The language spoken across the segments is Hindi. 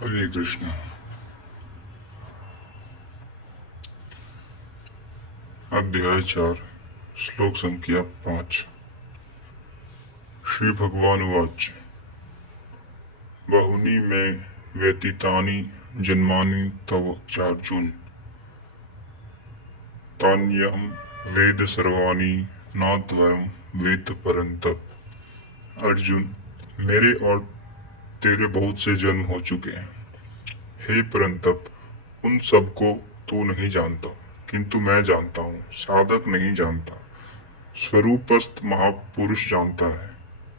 हरे कृष्ण। अध्याय 4 श्लोक संख्या 5। श्री भगवान उवाच बहूनि मे व्यतीतानि जन्मानि तव चार्जुन तान्यहं वेद सर्वाणि न त्वयं वेत्त परन्तप। अर्जुन, मेरे और तेरे बहुत से जन्म हो चुके हैं। हे परंतप, उन सबको तू नहीं जानता, किंतु मैं जानता हूँ। साधक नहीं जानता, स्वरूपस्थ महापुरुष जानता है,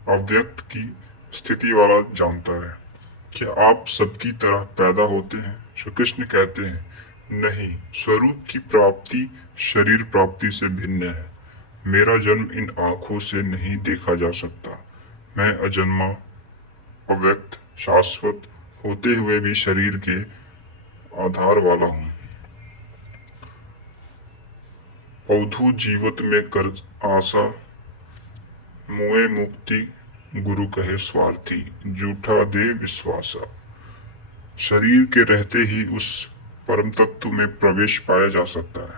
अव्यक्त की स्थिति वाला जानता है। क्या आप सबकी तरह पैदा होते हैं? श्री कृष्ण कहते हैं, नहीं, स्वरूप की प्राप्ति शरीर प्राप्ति से भिन्न है। मेरा जन्म इन आंखों से नहीं देखा जा सकता। मैं अजन्मा, अव्यक्त, शाश्वत होते हुए भी शरीर के आधार वाला हूँ। पौधु जीवत में कर आशा, मुए मुक्ति गुरु कहे स्वार्थी, झूठा दे विश्वासा। शरीर के रहते ही उस परम तत्व में प्रवेश पाया जा सकता है।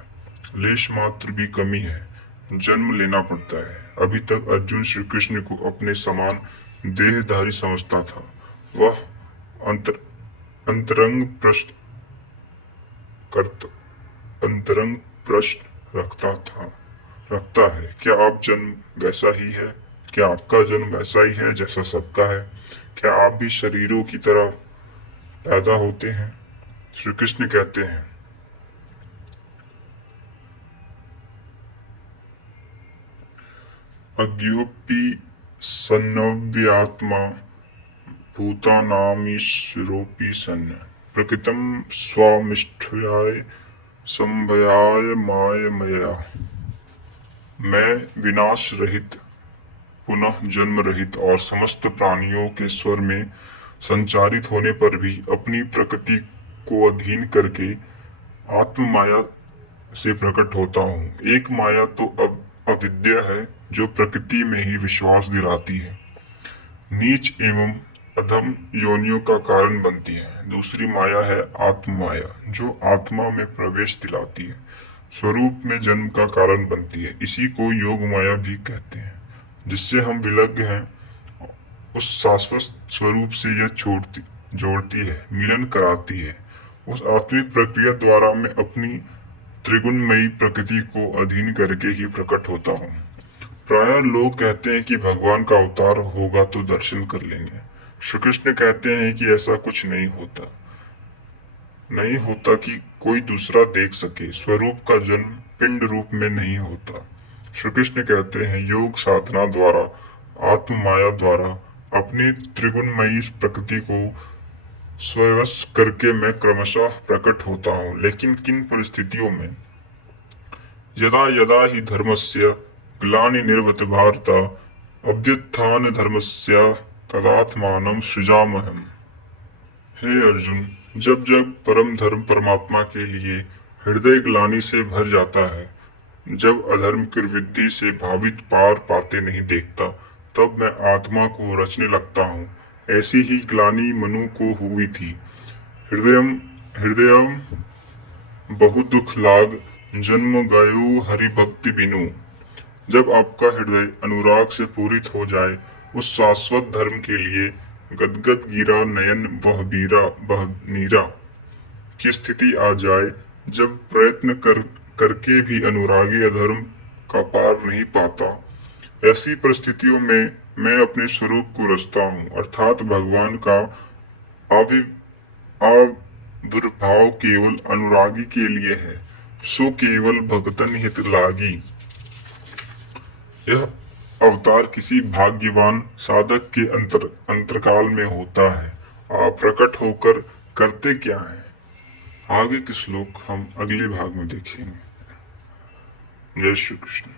लेश मात्र भी कमी है, जन्म लेना पड़ता है। अभी तक अर्जुन श्री कृष्ण को अपने समान देहधारी समझता था। वह अंतरंग प्रश्न करता अंतरंग प्रश्न रखता है, क्या आप जन्म वैसा ही है? क्या आपका जन्म वैसा ही है जैसा सबका है? क्या आप भी शरीरों की तरह पैदा होते हैं? श्री कृष्ण कहते हैं, अज्ञोपि सन्नव्यात्मा भूतानामीश्वरोऽपि सन् प्रकृतं स्वामिष्ठयाय संभयाय मायमया। मैं विनाश रहित, पुनः जन्म रहित और समस्त प्राणियों के स्वर में संचारित होने पर भी अपनी प्रकृति को अधीन करके आत्म माया से प्रकट होता हूँ। एक माया तो अविद्या है जो प्रकृति में ही विश्वास दिलाती है, नीच एवं अधम योनियों का कारण बनती है। दूसरी माया है आत्म माया जो आत्मा में प्रवेश दिलाती है, स्वरूप में जन्म का कारण बनती है। इसी को योग माया भी कहते हैं, जिससे हम विलग्न हैं। उस शाश्वत स्वरूप से यह जोड़ती है, मिलन कराती है। उस आत्मिक प्रक्रिया द्वारा मैं अपनी त्रिगुणमयी प्रकृति को अधीन करके ही प्रकट होता हूँ। प्रायः लोग कहते हैं कि भगवान का अवतार होगा तो दर्शन कर लेंगे। श्री कृष्ण कहते हैं कि ऐसा कुछ नहीं होता कि कोई दूसरा देख सके। स्वरूप का जन्म पिंड रूप में नहीं होता। श्री कृष्ण कहते हैं, योग साधना द्वारा, आत्म माया द्वारा अपनी त्रिगुणमयी प्रकृति को स्वयं करके मैं क्रमशः प्रकट होता हूँ। लेकिन किन परिस्थितियों में? यदा यदा हि धर्मस्य ग्लानिर्भवति भारत, अभ्युत्थान धर्मस्य तदात्मानं सृजाम्यहम्। हे अर्जुन, जब जब परम धर्म परमात्मा के लिए हृदय ग्लानि से भर जाता है, जब अधर्म की वृद्धि से भावित पार पाते नहीं देखता, तब मैं आत्मा को रचने लगता हूँ। ऐसी ही ग्लानि मनु को हुई थी। हृदयम हृदयम बहु दुख लाग, जन्म गयो हरि भक्ति बिनु। जब आपका हृदय अनुराग से पूरित हो जाए, उस शाश्वत धर्म के लिए गदगद गिरा नयन बह नीरा की स्थिति आ जाए, जब प्रयत्न करके भी अनुरागी अधर्म का पार नहीं पाता, ऐसी परिस्थितियों में मैं अपने स्वरूप को रचता हूँ, अर्थात भगवान का आविर्भाव केवल अनुरागी के लिए है। सो केवल भगतन हित लागी। यह अवतार किसी भाग्यवान साधक के अंतरकाल में होता है। आप प्रकट होकर करते क्या है? आगे के श्लोक हम अगले भाग में देखेंगे। जय श्री कृष्ण।